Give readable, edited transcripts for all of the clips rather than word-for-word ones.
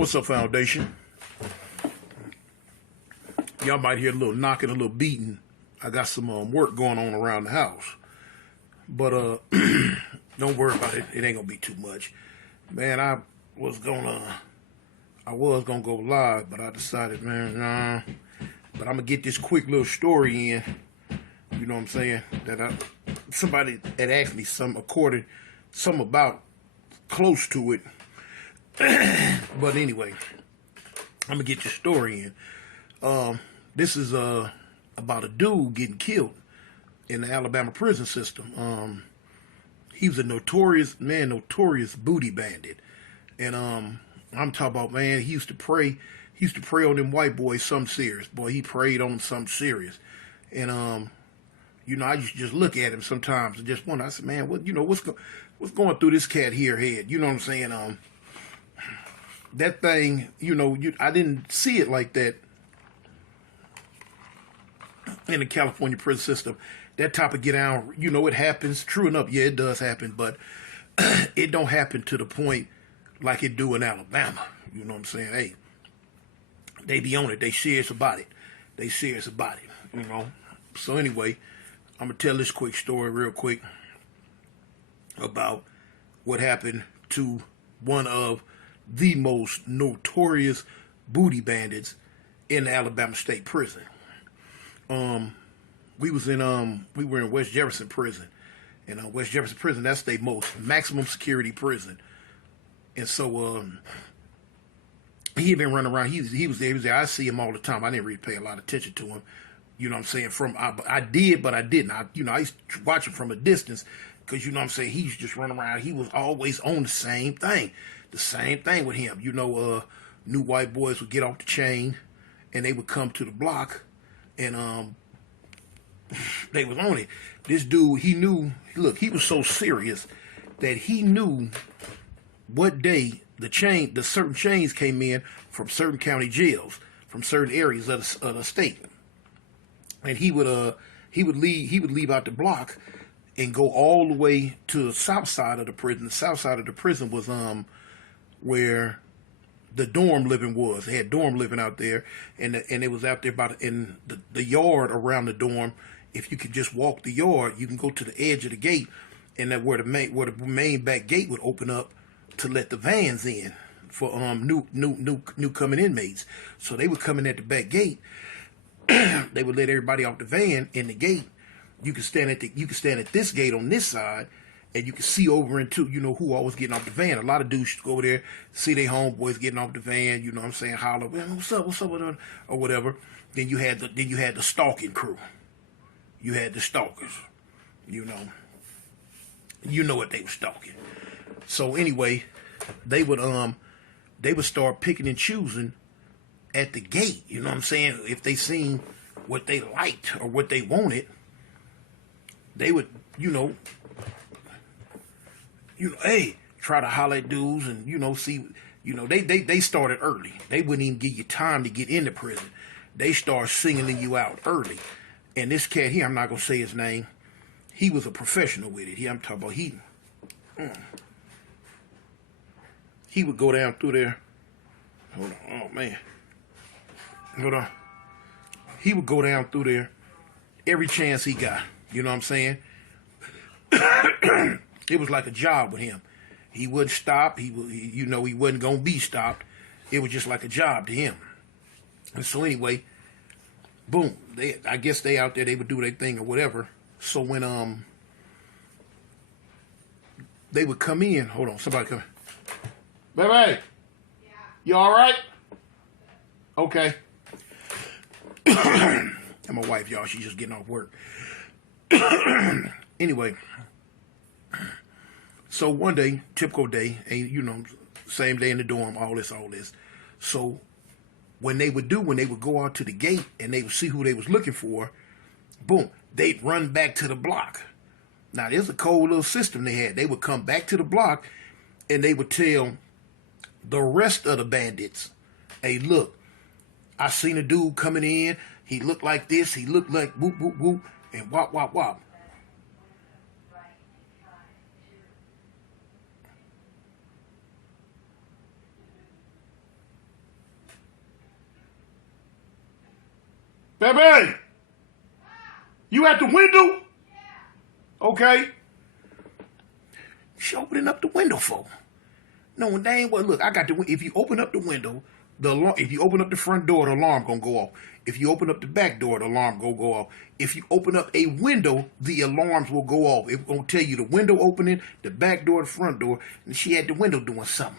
What's up, Foundation? Y'all might hear a little knocking, a little beating. I got some work going on around the house. But don't worry about it. It ain't gonna be too much. Man, I was gonna go live, but I decided, man, nah. But I'm gonna get this quick little story in. You know what I'm saying? Somebody had asked me something about close to it. But anyway, I'm gonna get your story in. This is about a dude getting killed in the Alabama prison system. He was a notorious booty bandit, and I'm talking about, man. He used to pray on them white boys something serious. Boy, he prayed on something serious, and I used to just look at him sometimes and just wonder. I said, man, what's going through this cat here head? You know what I'm saying? That thing, I didn't see it like that in the California prison system. That type of get down, it happens. True enough, yeah, it does happen, but it don't happen to the point like it do in Alabama. You know what I'm saying? Hey, they be on it. They serious about it. So anyway, I'm gonna tell this quick story real quick about what happened to one of the most notorious booty bandits in the Alabama State Prison. We were in West Jefferson Prison, and West Jefferson Prison, that's the most maximum security prison. And so he had been running around. He was there. I see him all the time. I didn't really pay a lot of attention to him. You know what I'm saying? I did, but I didn't. I used to watch him from a distance because, you know what I'm saying, he used to just run around. He was always on the same thing. The same thing with him. New white boys would get off the chain and they would come to the block and they was on it. This dude, he was so serious that he knew what day the certain chains came in from certain county jails, from certain areas of the state. And he would leave out the block and go all the way to the south side of the prison. The south side of the prison was where the dorm living was. They had dorm living out there, and it was out there in the yard around the dorm. If you could just walk the yard, you can go to the edge of the gate, and that where the main back gate would open up to let the vans in for new coming inmates. So they would come in at the back gate. They would let everybody off the van in the gate. You could stand at this gate on this side, and you could see over into who all was getting off the van. A lot of dudes should go over there, see their homeboys getting off the van. You know what I'm saying? Holler, well, what's up with them, or whatever. Then you had the stalking crew. You had the stalkers. You know what they were stalking. So anyway, they would start picking and choosing at the gate. You know what I'm saying? If they seen what they liked or what they wanted, they would, hey, try to holler at dudes and, see, they started early. They wouldn't even give you time to get into prison. They start singling you out early. And this cat here, I'm not going to say his name, he was a professional with it. I'm talking about he would go down through there. Hold on, oh man. Hold on. He would go down through there every chance he got. You know what I'm saying? It was like a job with him. He wouldn't stop. He wasn't gonna be stopped. It was just like a job to him. And so anyway, boom. I guess they out there. They would do their thing or whatever. So when they would come in. Hold on, somebody come. Baby, yeah. You all right? Okay. And my wife, y'all, she's just getting off work. Anyway, so one day, typical day, and same day in the dorm, all this. So when they would go out to the gate and they would see who they was looking for, boom, they'd run back to the block. Now, there's a cold little system they had. They would come back to the block and they would tell the rest of the bandits, hey, look, I seen a dude coming in. He looked like this. He looked like whoop, whoop, whoop, and wop, wop, wop. Baby, you at the window? Okay. She opening up the window for. No, they ain't what. Look, I got the. If you open up the window, the alarm. If you open up the front door, the alarm gonna go off. If you open up the back door, the alarm gonna go off. If you open up a window, the alarms will go off. It's gonna tell you the window opening, the back door, the front door. And she had the window doing something.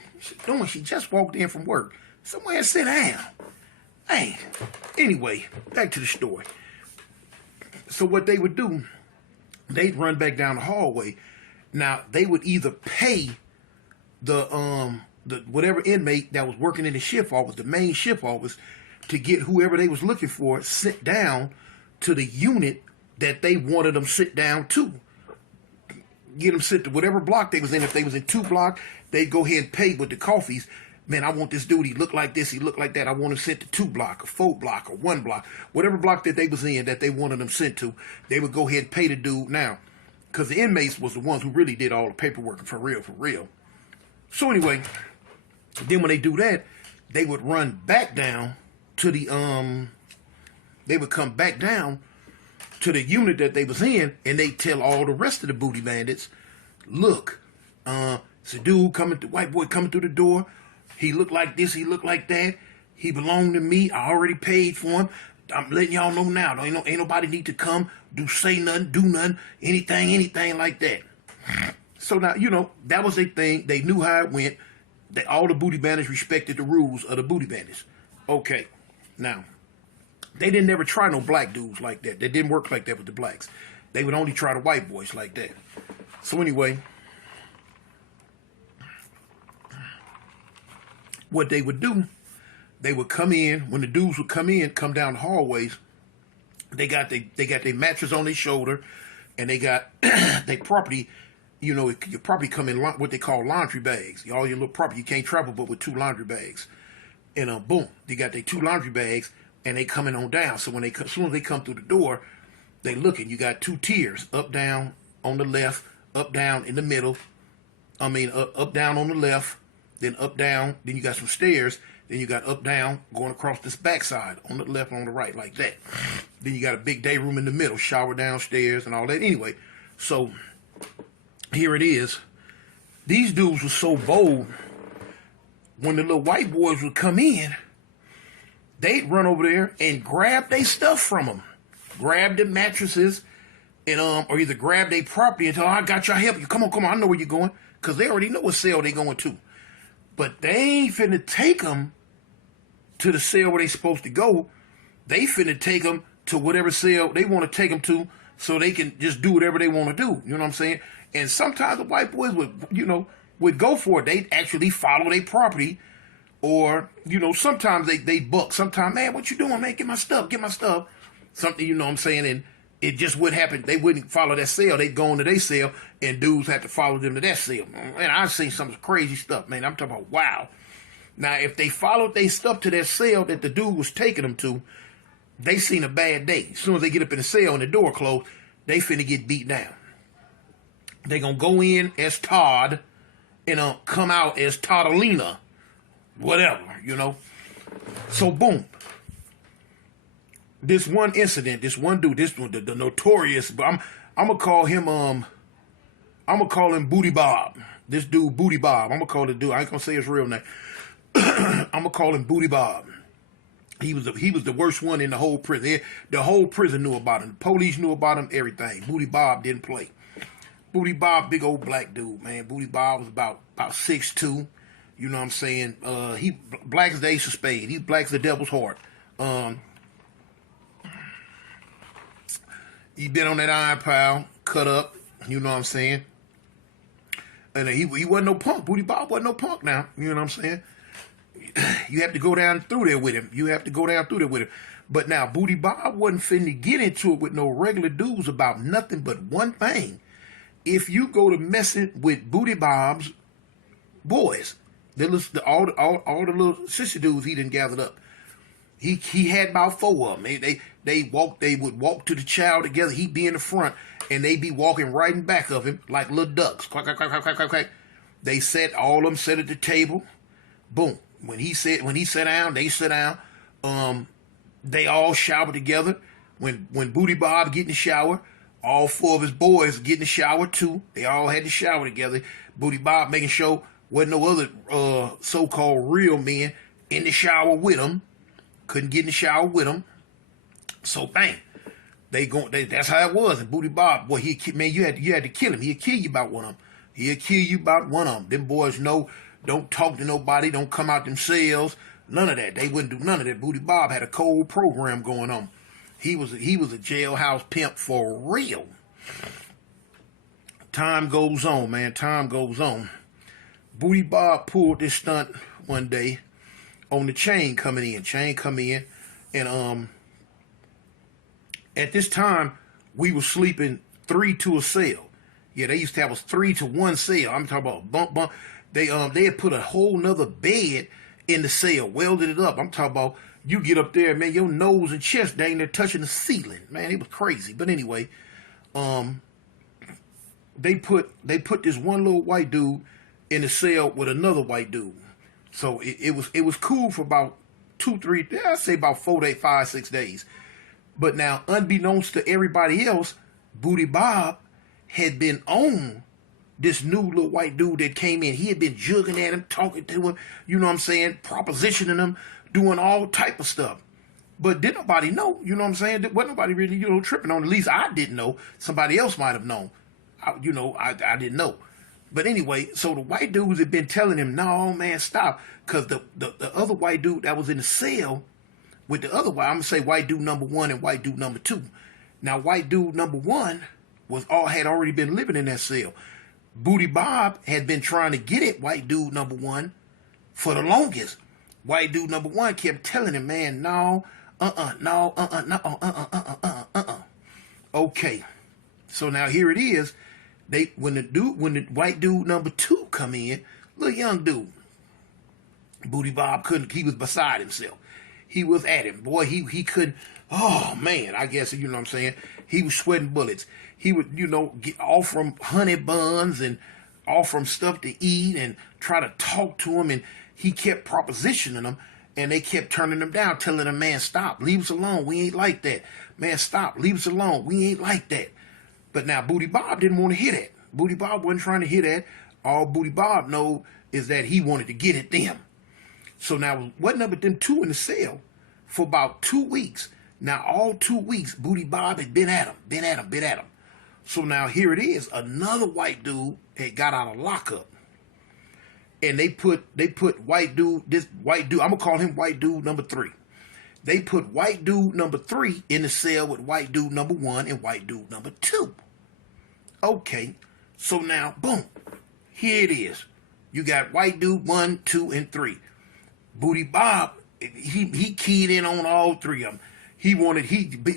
She just walked in from work. Somewhere sit down. Hey. Anyway, back to the story. So what they would do, they'd run back down the hallway. Now they would either pay the whatever inmate that was working in the shift office, the main shift office, to get whoever they was looking for sit down to the unit that they wanted them sit down to. Get them sit to whatever block they was in. If they was in 2 block, they'd go ahead and pay with the coffees. Man, I want this dude. He look like this. He look like that. I want him sent to 2 block, or 4 block, or 1 block, whatever block that they was in that they wanted them sent to. They would go ahead and pay the dude now, because the inmates was the ones who really did all the paperwork for real, for real. So anyway, then when they do that, they would run back down to the they would come back down to the unit that they was in, and they tell all the rest of the booty bandits, look, it's a dude coming, the white boy coming through the door. He looked like this, he looked like that. He belonged to me. I already paid for him. I'm letting y'all know now. Ain't nobody need to come, say nothing, do nothing, anything like that. So now, that was their thing. They knew how it went. All the booty bandits respected the rules of the booty bandits. Okay, now, they didn't ever try no black dudes like that. They didn't work like that with the blacks. They would only try the white boys like that. So anyway, what they would do, they would come in, when the dudes would come down the hallways, they got their mattress on their shoulder, and they got their property, your property come in what they call laundry bags. All your little property, you can't travel but with 2 laundry bags. And boom, they got their 2 laundry bags, and they coming on down. So as soon as they come through the door, they looking. You got 2 tiers, up, down on the left, up, down in the middle. Up, down on the left, then up, down. Then you got some stairs. Then you got up, down, going across this backside on the left, on the right, like that. Then you got a big day room in the middle, shower downstairs and all that. Anyway, so here it is. These dudes were so bold. When the little white boys would come in, they'd run over there and grab their stuff from them. Grab the mattresses, and or either grab their property and tell, I got you, I help you. Come on, I know where you're going. Because they already know what cell they going to. But they ain't finna take them to the cell where they supposed to go. They finna take them to whatever cell they want to take them to, so they can just do whatever they want to do. You know what I'm saying? And sometimes the white boys would go for it. They'd actually follow their property. Or, sometimes they buck. Sometimes, man, what you doing, man? Get my stuff. Something, you know what I'm saying? And it just would happen. They wouldn't follow that cell. They'd go into their cell, and dudes had to follow them to that cell. And I've seen some crazy stuff, man. I'm talking about, wow. Now, if they followed their stuff to that cell that the dude was taking them to, they seen a bad day. As soon as they get up in the cell and the door closed, they finna get beat down. They gonna go in as Todd and come out as Toddalina. Whatever, So boom. This one incident, this one dude, the Notorious, but I'm gonna call him Booty Bob. This dude, Booty Bob. I'm gonna call the dude. I ain't gonna say his real name. I'm gonna call him Booty Bob. He was the worst one in the whole prison. The whole prison knew about him. The police knew about him. Everything. Booty Bob didn't play. Booty Bob, big old black dude, man. Booty Bob was about 6'2". You know what I'm saying? He black as the ace of spades. He's black as the devil's heart. He been on that iron pile, cut up. You know what I'm saying? And he wasn't no punk. Booty Bob wasn't no punk now. You know what I'm saying? You have to go down through there with him. But now, Booty Bob wasn't finna get into it with no regular dudes about nothing but one thing. If you go to messing with Booty Bob's boys, all the little sister dudes he done gathered up, he had about 4 of them. They would walk to the child together. He'd be in the front, and they'd be walking right in back of him like little ducks. Quack, quack, quack, quack, quack, quack, quack. All of them sat at the table. Boom. When he sat down, they sat down. They all showered together. When Booty Bob get in the shower, all four of his boys get in the shower too. They all had to shower together. Booty Bob making sure wasn't no other so-called real men in the shower with him. Couldn't get in the shower with him. So bang, that's how it was. And Booty Bob, boy, man, you had to kill him. He'd kill you about one of them. He'd kill you about one of them. Them boys don't talk to nobody, don't come out themselves. None of that. They wouldn't do none of that. Booty Bob had a cold program going on. He was a jailhouse pimp for real. Time goes on, man. Time goes on. Booty Bob pulled this stunt one day on the chain coming in. Chain come in, and at this time we were sleeping 3 to a cell. Yeah, they used to have us 3 to 1 cell. I'm talking about bump. They had put a whole nother bed in the cell, welded it up. I'm talking about you get up there, man, your nose and chest dang near touching the ceiling. Man, it was crazy. But anyway, they put this one little white dude in the cell with another white dude. So it was cool for about 2, 3, I'd say about 4 days, 5, 6 days. But now, unbeknownst to everybody else, Booty Bob had been on this new little white dude that came in. He had been jugging at him, talking to him, you know what I'm saying, propositioning him, doing all type of stuff. But didn't nobody know, you know what I'm saying? Wasn't nobody really, tripping on. At least I didn't know. Somebody else might have known. I didn't know. But anyway, so the white dudes had been telling him, no, man, stop. Because the other white dude that was in the cell with the other white, I'm going to say white dude number 1 and white dude number 2. Now, white dude number 1 had already been living in that cell. Booty Bob had been trying to get at white dude number 1 for the longest. White dude number 1 kept telling him, man, no, no, Okay. So now here it is. When the white dude number 2 come in, little young dude, Booty Bob he was beside himself. He was at him. Boy, he couldn't, oh man, I guess, you know what I'm saying? He was sweating bullets. He would, get off from honey buns and off from stuff to eat and try to talk to him. And he kept propositioning them, and they kept turning him down, telling him, man, stop, leave us alone. We ain't like that. Man, stop, leave us alone. We ain't like that. But now Booty Bob didn't want to hear that. Booty Bob wasn't trying to hear that. All Booty Bob know is that he wanted to get at them. So now wasn't up with them 2 in the cell for about 2 weeks. Now all 2 weeks, Booty Bob had been at him. So now here it is. Another white dude had got out of lockup. And they put white dude, I'm gonna call him white dude number 3. They put white dude number 3 in the cell with white dude number 1 and white dude number 2. Okay, so now, boom, here it is. You got white dude 1, 2, and 3. Booty Bob, he keyed in on all 3 of them.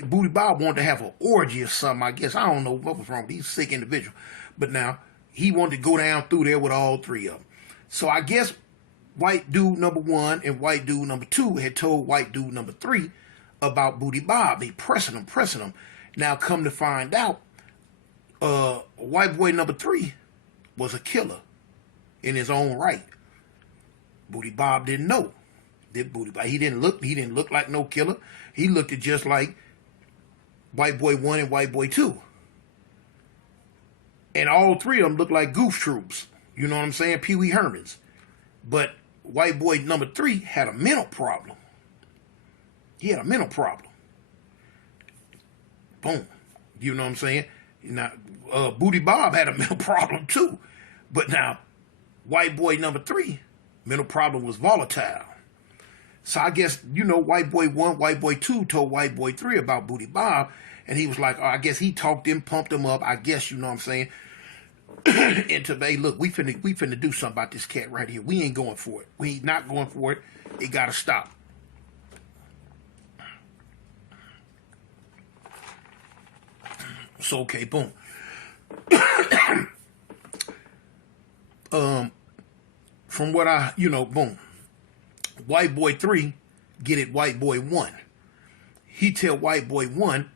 Booty Bob wanted to have an orgy or something, I guess. I don't know what was wrong. He's a sick individual. But now, he wanted to go down through there with all 3 of them. So I guess white dude number 1 and white dude number 2 had told white dude number 3 about Booty Bob. They pressing him. Now come to find out, white boy number 3 was a killer in his own right. Booty Bob didn't know. He didn't look like no killer. He looked just like white boy 1 and white boy 2. And all 3 of them looked like goof troops. You know what I'm saying? Pee Wee Hermans. But white boy number 3 had a mental problem. He had a mental problem. Boom. You know what I'm saying? Now, Booty Bob had a mental problem too. But now, white boy number 3, mental problem was volatile. So I guess, white boy 1, white boy 2 told white boy 3 about Booty Bob. And he was like, I guess he talked him, pumped him up. I guess, you know what I'm saying? And today, look, we finna do something about this cat right here. We ain't going for it. We ain't not going for it. It gotta stop. So okay, boom. From what boom. White boy 3 get it white boy 1. He tell white boy 1,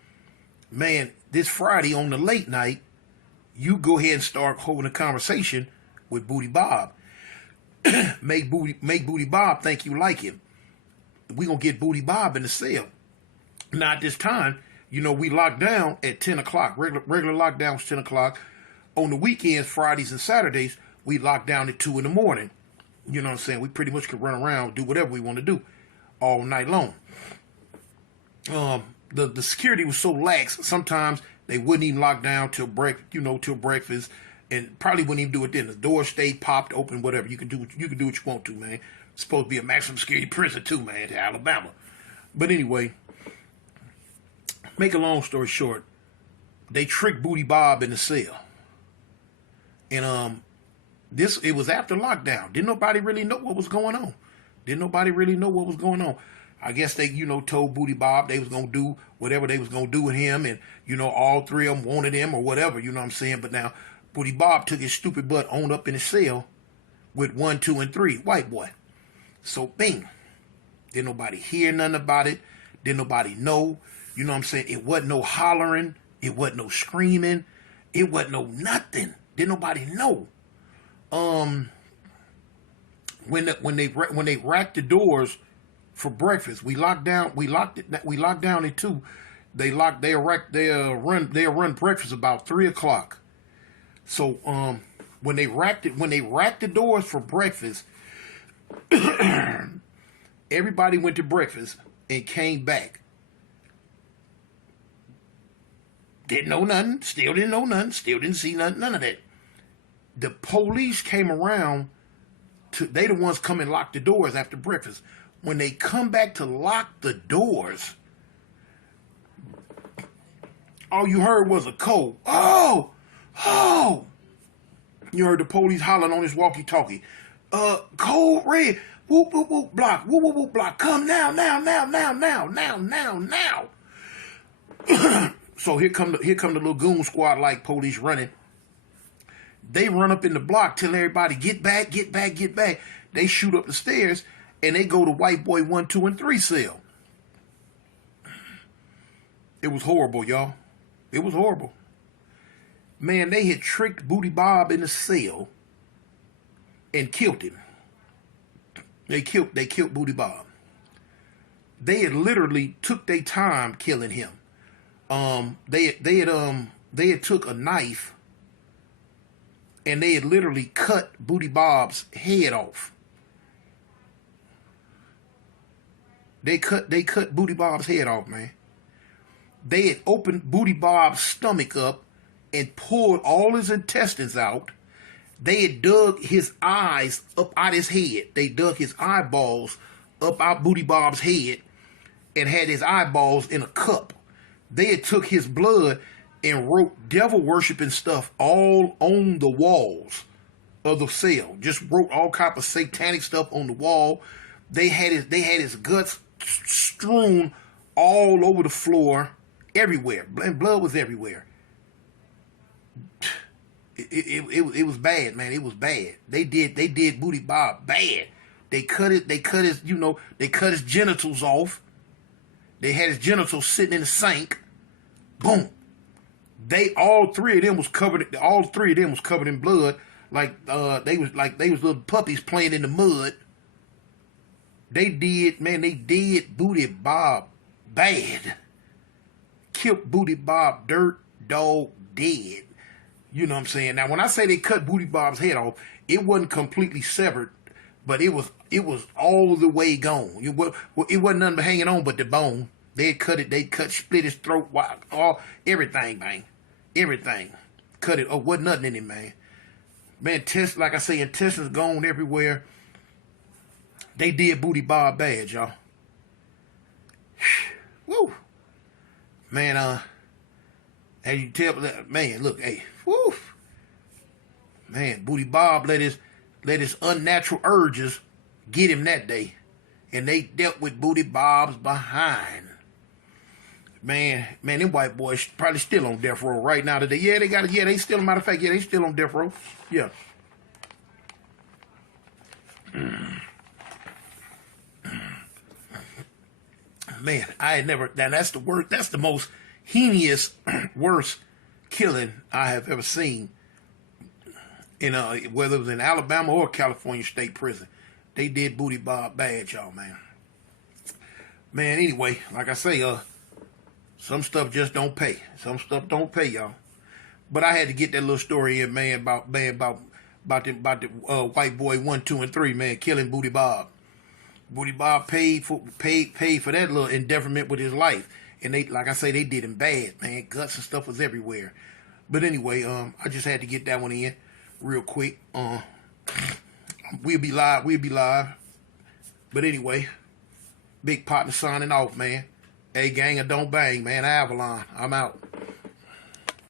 man, this Friday on the late night, you go ahead and start holding a conversation with Booty Bob. Make Booty Bob think you like him. We gonna get Booty Bob in the cell. Now at this time, we locked down at 10 o'clock. Regular lockdown was 10 o'clock. On the weekends, Fridays and Saturdays, we locked down at 2 in the morning. You know what I'm saying? We pretty much could run around, do whatever we want to do all night long. The security was so lax, sometimes they wouldn't even lock down till breakfast, and probably wouldn't even do it then. The door stayed popped open, whatever. You can do what you want to, man. It's supposed to be a maximum security prison too, man, to Alabama. But anyway, make a long story short, they tricked Booty Bob in the cell. And it was after lockdown. Didn't nobody really know what was going on. I guess they, told Booty Bob they was going to do whatever they was going to do with him. And, all three of them wanted him or whatever, you know what I'm saying? But now, Booty Bob took his stupid butt on up in his cell with 1, 2, and 3, white boy. So, bing. Didn't nobody hear nothing about it. Didn't nobody know. You know what I'm saying? It wasn't no hollering. It wasn't no screaming. It wasn't no nothing. Didn't nobody know. When they racked the doors for breakfast, we locked down at 2. They'll run breakfast about 3 o'clock. So when they racked the doors for breakfast, everybody went to breakfast and came back. Didn't know nothing, still didn't know nothing, still didn't see nothing, none of that. The police came around they the ones come and lock the doors after breakfast. When they come back to lock the doors, all you heard was a code. Oh! You heard the police hollering on his walkie-talkie. Code red. Whoop, whoop, whoop, block. Whoop, whoop, whoop, block. Come now. So here come the little goon squad like police running. They run up in the block, tell everybody, get back. They shoot up the stairs, and they go to white boy 1, 2, and 3 cell. It was horrible, y'all. It was horrible. Man, they had tricked Booty Bob in the cell and killed him. They killed Booty Bob. They had literally took their time killing him. They had took a knife and they had literally cut Booty Bob's head off. They cut Booty Bob's head off, man. They had opened Booty Bob's stomach up and pulled all his intestines out. They had dug his eyes up out his head. They dug his eyeballs up out Booty Bob's head and had his eyeballs in a cup. They had took his blood and wrote devil worshiping stuff all on the walls of the cell. Just wrote all kind of satanic stuff on the wall. They had his guts strewn all over the floor, everywhere. And blood was everywhere. It was bad, man. It was bad. They did Booty Bob bad. They cut his genitals off. They had his genitals sitting in the sink. Boom. All three of them was covered in blood, like they was little puppies playing in the mud. They did Booty Bob bad. Killed Booty Bob dirt dog dead. You know what I'm saying? Now when I say they cut Booty Bob's head off, it wasn't completely severed, but it was all the way gone. It wasn't nothing but hanging on but the bone. They split his throat, everything, man. Everything. Cut it. Oh, wasn't nothing in it, man. Man, like I say, intestines gone everywhere. They did Booty Bob bad, y'all. Woo. Man, as you tell, man, look, hey, woo. Man, Booty Bob let his unnatural urges get him that day. And they dealt with Booty Bob's behind. Man, them white boys probably still on death row right now today. Yeah, they still, matter of fact, they still on death row. Yeah. Man, I had never, that's the most heinous, worst killing I have ever seen in whether it was in Alabama or California State Prison. They did Booty Bob bad, y'all, man. Man, anyway, like I say, Some stuff just don't pay. Some stuff don't pay, y'all. But I had to get that little story in, man, about the white boy 1, 2, and 3, man, killing Booty Bob. Booty Bob paid for that little endeavorment with his life. And they, like I say, they did him bad, man. Guts and stuff was everywhere. But anyway, I just had to get that one in real quick. We'll be live. But anyway, Big Partner signing off, man. Hey, gang, or don't bang, man. Avalon, I'm out.